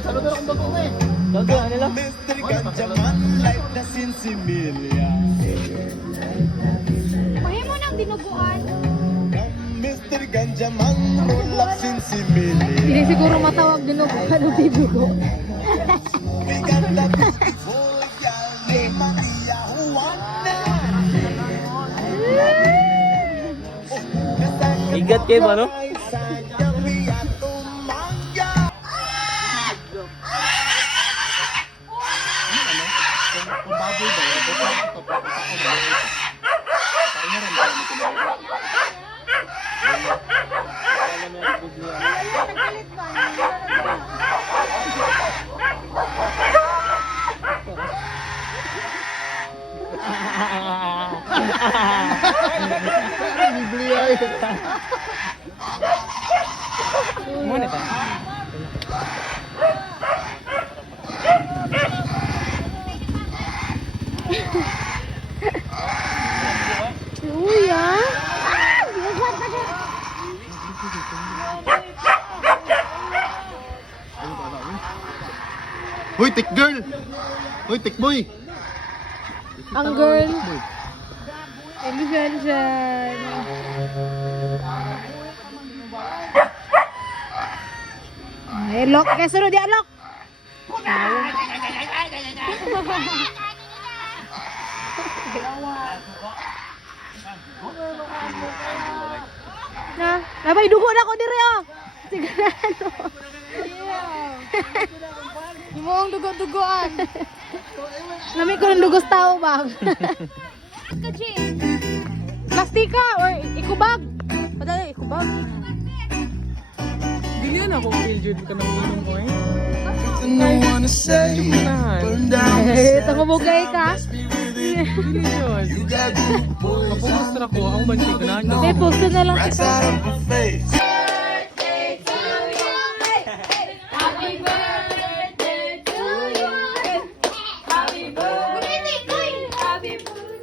Saludo na akong bago ko eh. Saludo na nila. Mr. Ganjaman like the Sinsimilla. Mahimo nang dinuguan. Mr. Ganjaman roll up Sinsimilla. Hindi siguro matawag dinuguan o bibigo. We got the beautiful girl named Maria Juana. Igat kayo ba, no? Mana tak? Kuya. Hoy, tik girl! Hoy, tik boy! Ang girl. Ano dyan dyan? Ay, lock. Kaya sunod yan, lock. Nabay, dugo na ko dire, oh. Sigurado. Yung mo ang dugo-dugoan. Nami ko ng dugos tao, bang. Plastika or ikubag. Padala, ikubag. Dili na akong feel jud ka nang minum ko eh. No one to say, burn down. Ito kumugay ka. Dili yun. Kapag ko, ang bansi ko na. May posto na lang Right kita. side of her face.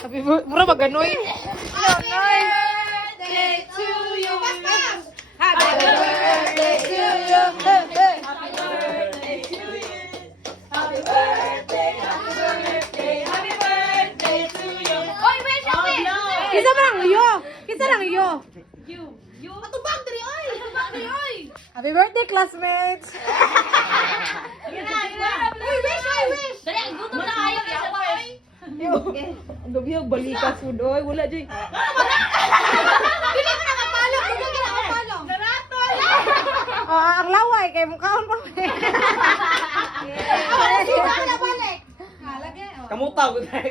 Happy birthday. Mura maganoy. Kinsa man ang iyo? Kinsa lang iyo? You. Atubang diri oy. Happy birthday, classmates. Wish. Dali, gutom na kayo, yawa. Ang gabihag balikas mo doy. Wala dyan. Dili mo nakapalong, dili mo nakapalong. Naratol. Ang laway kay mukhaon pa. Wala balik. Kamutaw ko tayo.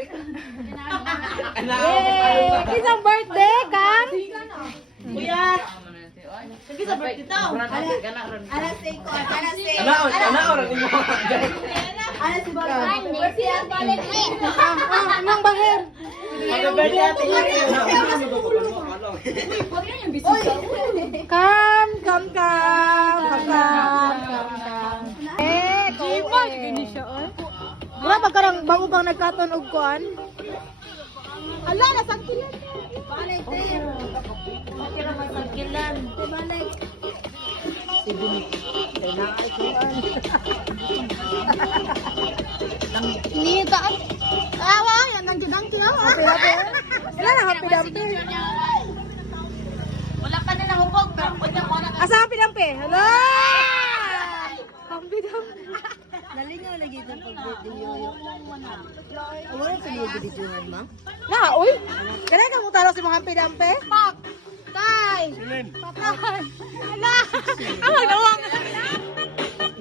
Isang birthday, kan? Kuya! Sige sa birthday daw. Alas 5 ko, alas 6. Ana orang mo. Alas si Balay. Birthday ang balik. Anong bahir? Happy birthday ate. Huwag yan yung bisita. Come. Kuya. Wala ba karang bago bang nagkaton og kuan? Ala, nasang kilan. Balik, Tim. Makira masagkilan. Balik. Hindi ka. Awa, yan nang judang kiyo. Happy. Wala na happy dampi. Wala pa na nahubog, pero pwede mo na. Asa happy dampi? Hello. Happy dampi. Nalingaw lagi itong pag-birthday yoyo. Wala sa mga bidituhan, ma? Na, uy. Kaya ka mo talo si mga happy dampi? Pak. Tay. Patay. Ala. Ang nawang.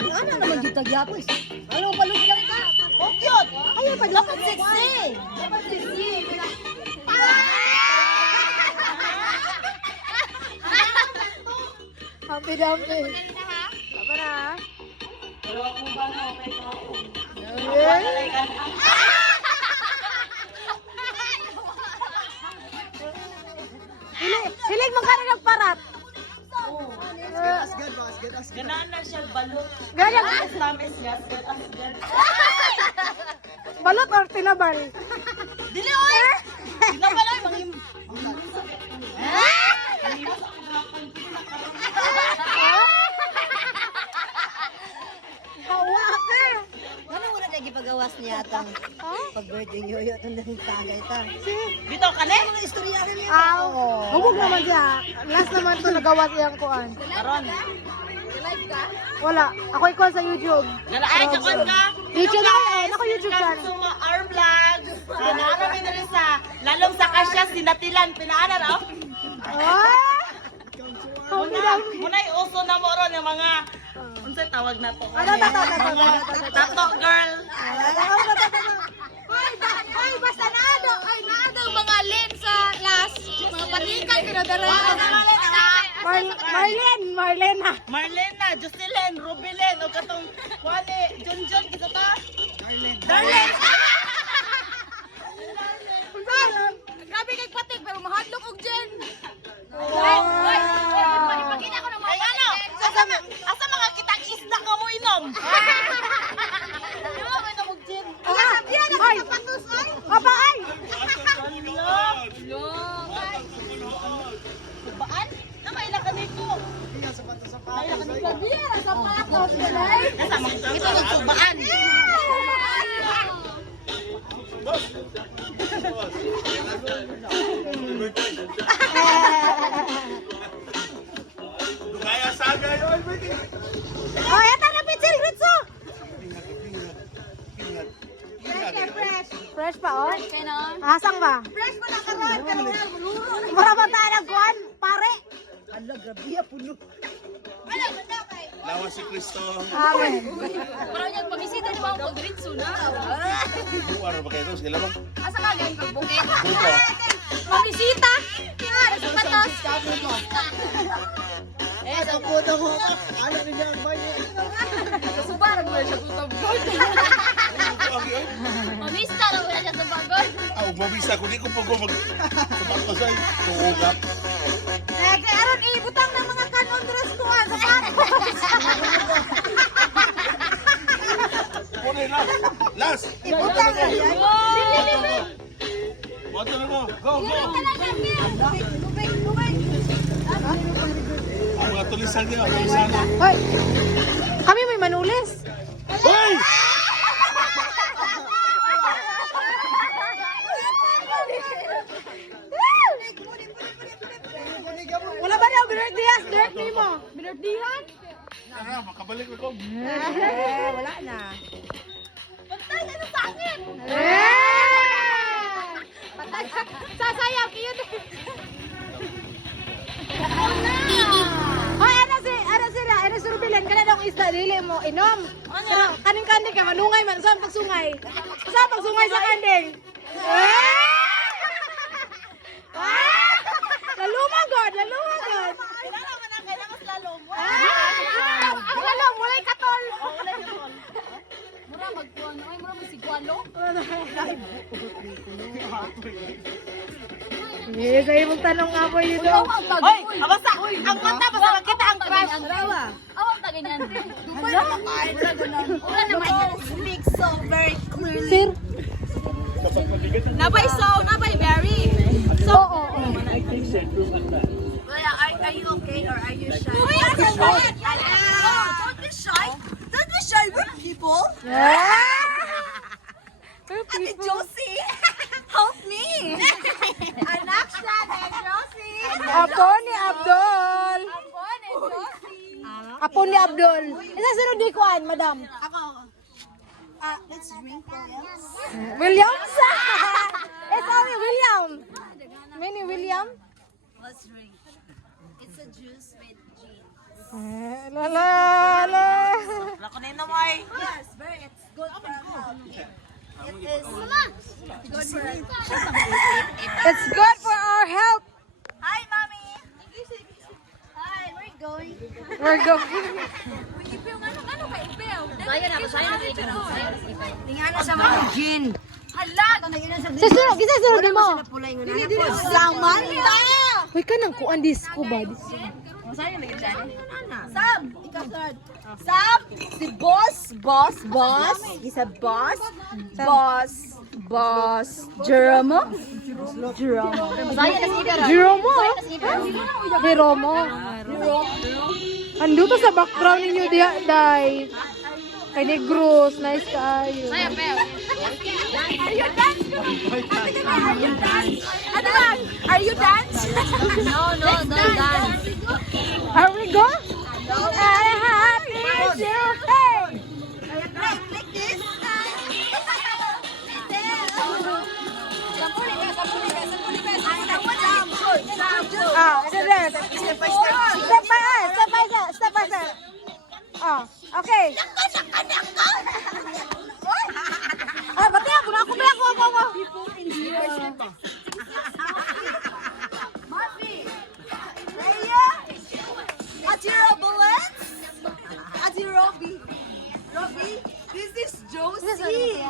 Ano naman dito gyapos? Ano palos lang ka? Okyod! Ayaw pa dapat sexy! Dapat sexy! Happy dampi. Tama na. Hilig mo ka na nagparat. Ganaan na siya balot. Ganyan. Tamis niya, asgan. Balot or tinabal? Dili, oy! Dili ba lang, mangim. Hawa gawas niya itong pag-birthday niyo yun. Itong nang tagay ito. Bito ka ne? Mga istorya rin niya. Hubog naman siya. Last naman to nagawas iyang kuan. Karon. Wala. Ako i-call sa YouTube. Ay, sakon ka. YouTube na kayo. Ako YouTube channel. Suma our vlog. Pinaana mi diri sa lalong sa kasya sinatilan pinaana ra. Munay uso na mo ron yung mga unsay tawag na to. Tato girl. Ay, basta naado. Ay, naado mga lens sa last. Mga patikan pinadara. Marlena. Marlena, Jocelyn, Rubilen, o katong Juane, Junjun, kita ta? Darlene. Grabe kay patik, pero mahadlok og Jen. Ipakita ko ng mga ano? Asa mga kitang isda ka mo inom? Ay, apa ay? Baan? Namay na kaniko. Ito nagsubaan. Kaya saga yun, Vicky. Oh, eto na pichil, Ritso. Fresh pa, oh? Asang ba? Fresh pa na karon. Maramata na kuan, pare. Ala, grabe ya, puno. Lawas si Cristo. Amen. Parang yung pabisita ni Mama Pagritso na. Ano ba kayo ito? Sila ba? Asa ka ganyan pagbukit? Grupo. Pabisita. Kaya, sa patos. Sa puto mo. Ano rin yung bayo? Subarang mo siya tutog. Mamista na mo siya sa bagod. Mabisa ko. Di ko pag mag-tumakasay. Tuugap. Kaya aron ibutang ng mga kanon dress ko sa patos. Pune na. Last. Ibutang na yan. Boto na mo. Go, go. Ang mga tulisan niya. Tulisan na. Hoy, kami may manulis. Hoy! Wala ba daw binirdihan? Birthday mo. Binirdihan? Tara, makabalik ako. Wala na. Patay na sa akin! Patay. Sasayaw kayo din. Hoy, ano si Rubilen? Kaya daw isda, dili mo inom. Pero kaning-kaning ka, manungay man. Saan pagsungay? Saan pagsungay sa kanding? Lalumagod. Kailangan slalom. Ang lalong, walay katol. Mura magkuhan. Ay, mura masigwalo. Yes, ay mong tanong nga po yun. Ang bagod. Hoy, abasa. Ang mata basta makita ang crush. Awang ta ganyan. Wala naman yan. Speak so very clearly. Sir? Nabay so, nabay very. Oo. Are you okay or are you shy? Don't be shy. Don't be shy, we're people. Ate Josie, help me. Anak siya ni Josie. Apo ni Abdul. Apo ni Abdul. Isa sunod di kuan, madam. Ako. Let's drink, Williams. Williams. It's only William. Mini William. Let's drink. It's a juice with gin. La. Lako na yun naman. Yes, very. It's good for health. It is good for It's good for our health. Hi, mommy. Hi, where are you going? We're going. Saya na, saya na. Tingnan na sa mga gin. Hala! Susunod, kisa sunod mo. Pulay nga na. Samantha! Uy, ka nang kuan disco ba? Sam! Ikaw third. Sam! Si boss. Isa boss. Jeromo? Saya na sige. Jeromo? Jeromo. Ando to sa background ninyo diya, day. Kay Negros, nice kaayo. Saya, Pel. Are you dance? No, dance. Are we go? I have you. Hey! Like this. Ito rin. Step by step. Oh, okay. Bati ako na ako. This is Josie.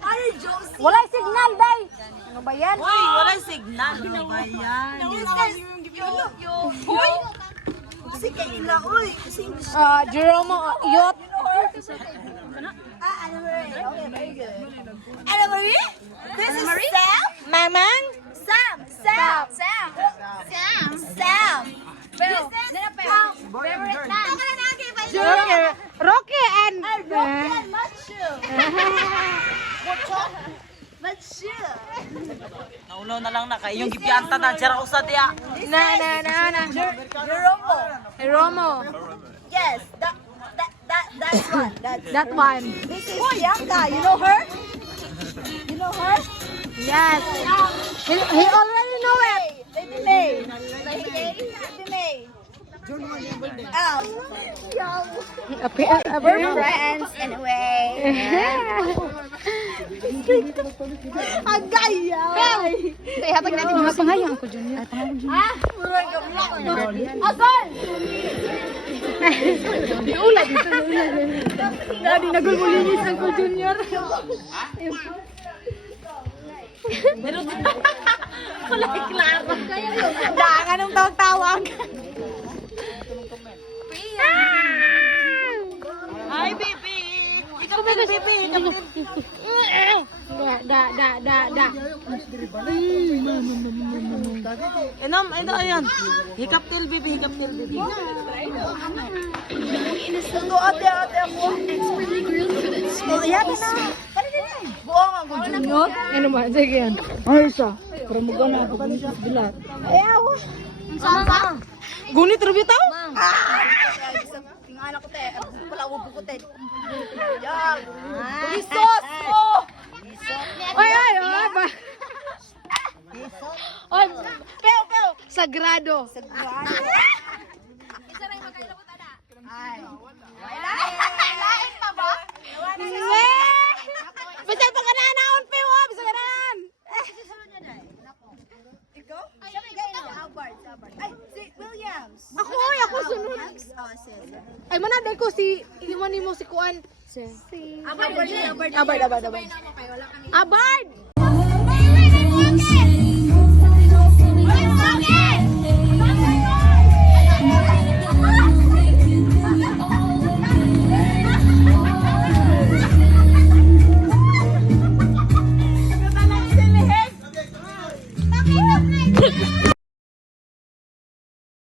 Hi, Josie. Wala signal, day. Ano ba yan? Uy, wala signal. Ano ba yan? Hoy! Kasi kaila, uy. Kasi Jerome, yot. Anna Marie. Okay, very good. Anna Marie? This is Sam? Mamang? Sam. Pero, nila Pel. Favorite dance. Rocky and... Naulo na lang na kayo yung gipianta na dyan ako sa diya. Na. Jeromo. Yes, that's one. That one. This is Bianca. You know her? Yes. He already know it. Baby May. We're friends anyway. Agaya. Kaya hatag natin mga pangayang ko, Junior. Asol! Diula dito. Dadi nagulmulinis ang ko, Junior. Kulay klaro. Daan anong tawag-tawag. Hi, baby. Ikaw ba, baby? Da. Inom, ayan. Hikap till, baby. Ito, ate ako. Yata na. Buong ang Junior? Ano ba? Sige yan. Ay, isa. Para mo gana ako kung sa bilat. Ayaw. Sama ka? Gunit, rubi tao? Tingnan ako, te. Wala ko buko, te. Yan. Isos mo. Ay, ba? Oy, Peo. Sagrado. Isa rin magkailabot ada. Lain pa ba? Bisa pa ka na naon, Peo. Bisa ka na. Ikaw? Albert. Ay, si Williams. Ako sunod. Oh, sis. Ay, manaday ko si, iwan mo si Kuan. Albert. Abard! Bakit?